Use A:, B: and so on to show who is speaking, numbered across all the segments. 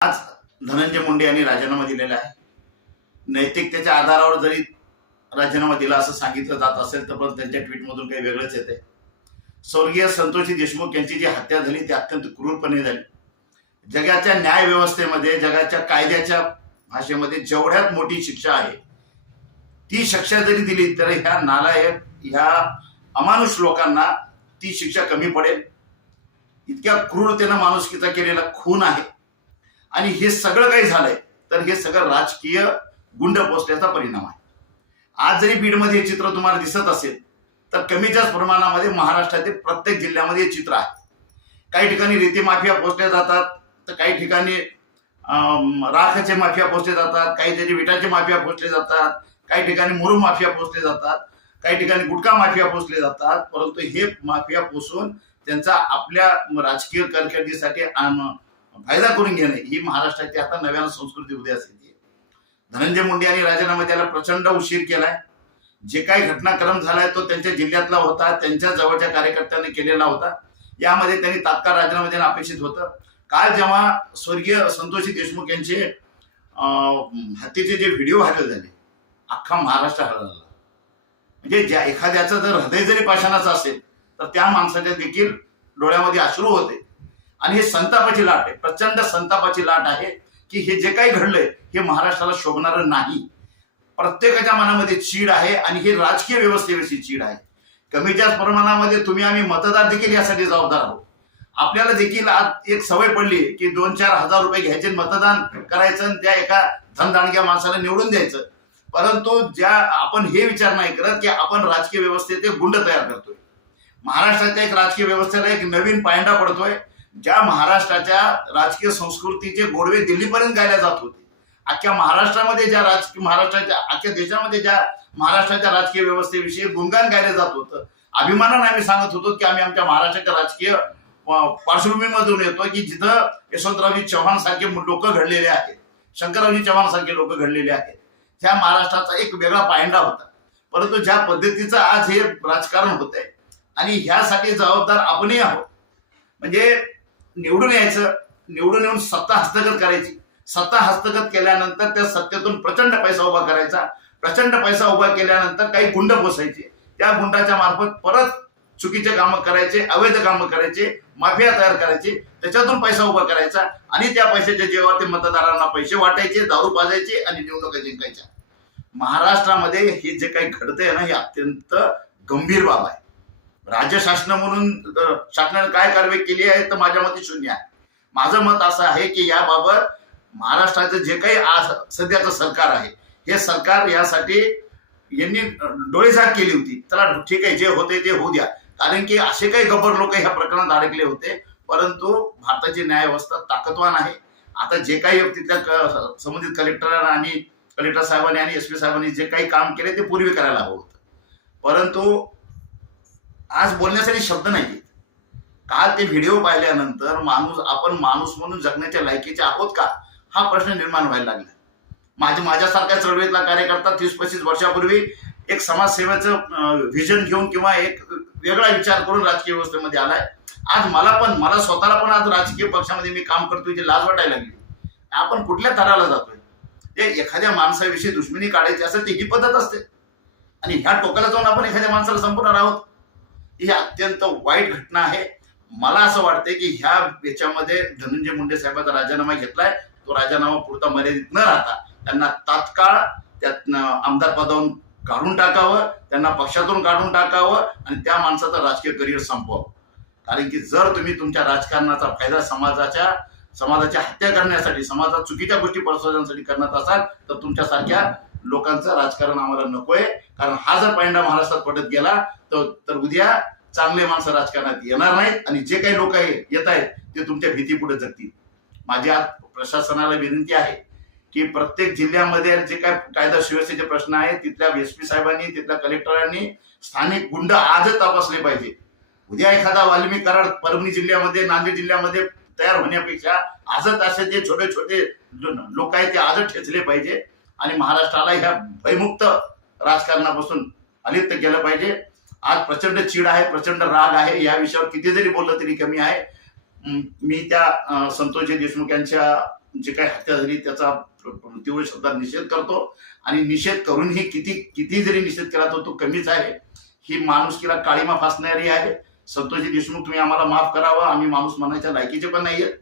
A: आज धनंजय मुंडे यांनी राजीनामा दिलेला आहे. नैतिकतेच्या आधारावर जरी राजीनामा दिला असं सांगितलं जात असेल तर पण त्यांच्या ट्विटमधून काही वेगळंच येते स्वर्गीय संतोषी देशमुख यांची जी हत्या झाली ती अत्यंत क्रूरपणे झाली. जगाच्या न्याय व्यवस्थेमध्ये जगाच्या कायद्याच्या भाषेमध्ये जेवढ्यात मोठी शिक्षा आहे ती शिक्षा जरी दिली तर ह्या नालायक ह्या अमानुष लोकांना ती शिक्षा कमी पडेल. इतक्या क्रूरतेनं माणुसकीचा केलेला खून आहे. आणि हे सगळं काही झालंय तर हे सगळं राजकीय गुंड पोचल्याचा परिणाम आहे. आज जरी बीडमध्ये हे चित्र तुम्हाला दिसत असेल तर कमी जास्त प्रमाणामध्ये महाराष्ट्रातील प्रत्येक जिल्ह्यामध्ये हे चित्र आहे. काही ठिकाणी रेती माफिया पोचल्या जातात तर काही ठिकाणी राखाचे माफिया पोचले जातात काही तरी विटाचे माफिया पोचले जातात काही ठिकाणी मुरुम माफिया पोचले जातात काही ठिकाणी गुटखा माफिया पोचले जातात परंतु हे माफिया पोसून त्यांचा आपल्या राजकीय कारकिर्दीसाठी आण- फायदा करून घेणे. ही महाराष्ट्राची आता नव्यानं संस्कृती उदयास येते. धनंजय मुंडे यांनी राजीनामा द्यायला प्रचंड उशीर केलाय. जे काही घटनाक्रम झालाय तो त्यांच्या जिल्ह्यातला होता त्यांच्या जवळच्या कार्यकर्त्यांनी केलेला होता. यामध्ये त्यांनी तात्काळ राजीनामा देणं अपेक्षित होतं. काल जेव्हा स्वर्गीय संतोषी देशमुख यांचे हत्येचे जे व्हिडिओ व्हायरल झाले अख्खा महाराष्ट्र हरवला. म्हणजे ज्या एखाद्याचं जर हृदय जरी पाषाणाचं असेल तर त्या माणसाच्या देखील डोळ्यामध्ये अश्रू होते. आणि हे संतापाची लाट आहे प्रचंड संतापाची लाट आहे की हे जे काही घडलंय हे महाराष्ट्राला शोभणारं नाही. प्रत्येकाच्या मनामध्ये चीड आहे आणि हे राजकीय व्यवस्थेविषयी चीड आहे. कमी जास्त प्रमाणामध्ये तुम्ही आम्ही मतदार देखील यासाठी जबाबदार आहोत. आपल्याला देखील आज एक सवय पडली की दोन चार हजार रुपये घ्यायचे मतदान करायचं आणि त्या एका धनदाणक्या माणसाला निवडून द्यायचं. परंतु ज्या आपण हे विचार नाही करत की आपण राजकीय व्यवस्थेत एक गुंड तयार करतोय. महाराष्ट्राच्या एक राजकीय व्यवस्थेला एक नवीन पायंडा पडतोय. ज्या महाराष्ट्राच्या राजकीय संस्कृतीचे गोडवे दिल्लीपर्यंत गायला जात होते. अख्ख्या महाराष्ट्रामध्ये ज्या राजकीय महाराष्ट्राच्या अख्ख्या देशामध्ये ज्या महाराष्ट्राच्या राजकीय व्यवस्थेविषयी गुणगान गायलं जात होतं अभिमानाने आम्ही सांगत होतो की आम्ही आमच्या महाराष्ट्राच्या राजकीय पार्श्वभूमीमधून येतो की जिथं यशवंतरावजी चव्हाण सारखे लोक घडलेले आहेत शंकररावजी चव्हाण सारखे लोक घडलेले आहेत त्या महाराष्ट्राचा एक वेगळा पायंडा होता. परंतु ज्या पद्धतीचं आज हे राजकारण होत आहे आणि ह्यासाठी जबाबदार आपणही आहोत. म्हणजे निवडून यायचं निवडून येऊन सत्ता हस्तगत करायची. सत्ता हस्तगत केल्यानंतर त्या सत्तेतून प्रचंड पैसा उभा करायचा. प्रचंड पैसा उभा केल्यानंतर काही गुंड बसायचे. त्या गुंडाच्या मार्फत परत चुकीचे कामं करायचे अवैध कामं करायचे माफिया तयार करायचे. त्याच्यातून पैसा उभा करायचा आणि त्या पैशाच्या जेव्हा ते मतदारांना पैसे वाटायचे दारू पाजायचे आणि निवडणुका जिंकायच्या. महाराष्ट्रामध्ये हे जे काही घडतंय ना हे अत्यंत गंभीर बाब आहे. राज्य शासन म्हणून शासनाने काय कारवाई केली आहे तर माझ्या मते शून्य आहे. माझं मत असं आहे की याबाबत महाराष्ट्राचं जे काही आज सध्याचं सरकार आहे हे सरकार यासाठी यांनी डोळेझाक केली होती. चला ठीक आहे जे होते ते होऊ द्या. कारण की असे काही गब्बर लोक ह्या प्रकरणात अडकले होते परंतु भारताची न्याय व्यवस्था ताकदवान आहे. आता जे काही तिथल्या संबंधित कलेक्टरांना आणि कलेक्टर साहेबांनी आणि एस पी साहेबांनी जे काही काम केले ते पूर्वी करायला हवं होतं. परंतु आज बोलण्यासाठी शब्द नाही काल ते व्हिडिओ पाहिल्यानंतर माणूस आपण माणूस म्हणून जगण्याच्या लायकीचे आहोत का? हा प्रश्न निर्माण व्हायला लागला. माझ्या माझ्यासारख्या चळवळीतला कार्यकर्ता तीस पस्तीस वर्षापूर्वी एक समाजसेवेचं व्हिजन घेऊन किंवा एक वेगळा विचार करून राजकीय व्यवस्थेमध्ये आलाय. आज मला पण मला स्वतःला पण आज राजकीय पक्षामध्ये मी काम करतोय जे लाज वाटायला लागली. आपण कुठल्या थराला जातोय? जे एखाद्या माणसाविषयी दुश्मनी काढायची असेल ती ही पद्धत असते. आणि ह्या टोकाला जाऊन आपण एखाद्या माणसाला संपवणार आहोत. ही अत्यंत वाईट घटना आहे. मला असं वाटतंय की ह्या याच्यामध्ये धनंजय मुंडे साहेबांचा राजीनामा घेतलाय. तो राजीनामा पुरता मर्यादित न राहता त्यांना तात्काळ त्यातनं आमदार पदावरून काढून टाकावं त्यांना पक्षातून काढून टाकावं आणि त्या माणसाचं राजकीय करिअर संपवावं. कारण की जर तुम्ही तुमच्या राजकारणाचा फायदा समाजाच्या समाजाची हत्या करण्यासाठी समाजात चुकीच्या गोष्टी पसरवण्यासाठी करण्यात असाल तर तुमच्यासारख्या लोकांचं राजकारण आम्हाला नकोय. कारण हा जर पायंडा महाराष्ट्रात पडत गेला तर तर उद्या चांगले माणसं राजकारणात येणार नाहीत आणि जे काही लोक येत आहेत ते तुमच्या भीतीपुढे जगतील. माझी आज प्रशासनाला विनंती आहे की प्रत्येक जिल्ह्यामध्ये जे काय कायदा सुव्यवस्थेचे प्रश्न आहेत तिथल्या एस पी साहेबांनी तिथल्या कलेक्टरांनी स्थानिक गुंड आजच तपासले पाहिजे. उद्या एखादा वाल्मिक कराड परभणी जिल्ह्यामध्ये नांदेड जिल्ह्यामध्ये तयार होण्यापेक्षा आजच असे जे छोटे छोटे लोक आहेत ते आजच ठेचले पाहिजे. आणि महाराष्ट्राला ह्या भयमुक्त राजकारणापासून अलिप्त केलं पाहिजे. आज प्रचंड चीड आहे प्रचंड राग आहे. या विषयावर किती जरी बोललं तरी कमी आहे. मी त्या संतोषजी देशमुख यांच्या जे काही हत्या झाली त्याचा तीव्र शब्दात निषेध करतो. आणि निषेध करूनही किती किती जरी निषेध केला तर तो कमीच आहे. ही माणुसकीला काळीमा फासणारी आहे. संतोषजी देशमुख तुम्ही आम्हाला माफ करावं. आम्ही माणूस म्हणायच्या लायकीचे पण नाहीये.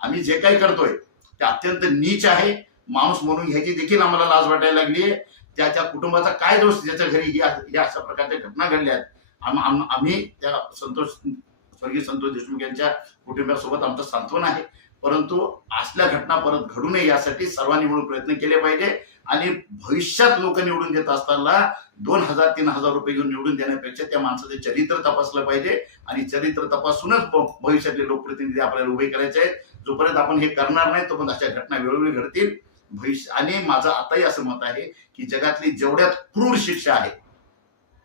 A: आम्ही जे काही करतोय ते अत्यंत नीच आहे. माणूस म्हणून ह्याची देखील आम्हाला लाज वाटायला लागली आहे. त्या त्या कुटुंबाचा काय दोष ज्याच्या घरी या अशा प्रकारच्या घटना घडल्या आहेत. आम्ही त्या संतोष स्वर्गीय संतोष देशमुख यांच्या कुटुंबासोबत आमचं सांत्वन आहे. परंतु असल्या घटना परत घडू नये यासाठी सर्वांनी मिळून प्रयत्न केले पाहिजे आणि भविष्यात लोक निवडून देत असताना दोन हजार तीन हजार रुपये घेऊन निवडून देण्यापेक्षा त्या माणसाचे चरित्र तपासलं पाहिजे आणि चरित्र तपासूनच भविष्यातले लोकप्रतिनिधी आपल्याला उभे करायचे आहेत. जोपर्यंत आपण हे करणार नाही तोपर्यंत अशा घटना वेळोवेळी घडतील. भविष्य आणि माझं आताही असं मत आहे की जगातली जेवढ्यात क्रूर शिक्षा आहे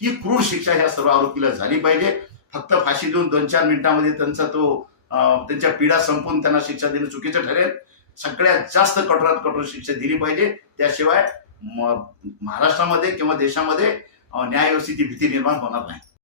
A: ती क्रूर शिक्षा ह्या सर्व आरोपीला झाली पाहिजे. फक्त फाशी देऊन दोन चार मिनिटांमध्ये त्यांचा तो त्यांच्या पिढा संपून त्यांना शिक्षा देणं चुकीचं ठरेल. सगळ्यात जास्त कठोरात कठोर शिक्षा दिली पाहिजे. त्याशिवाय महाराष्ट्रामध्ये किंवा देशामध्ये न्यायव्यवस्थेची न्याय व्यवस्थेची भीती निर्माण होणार नाही.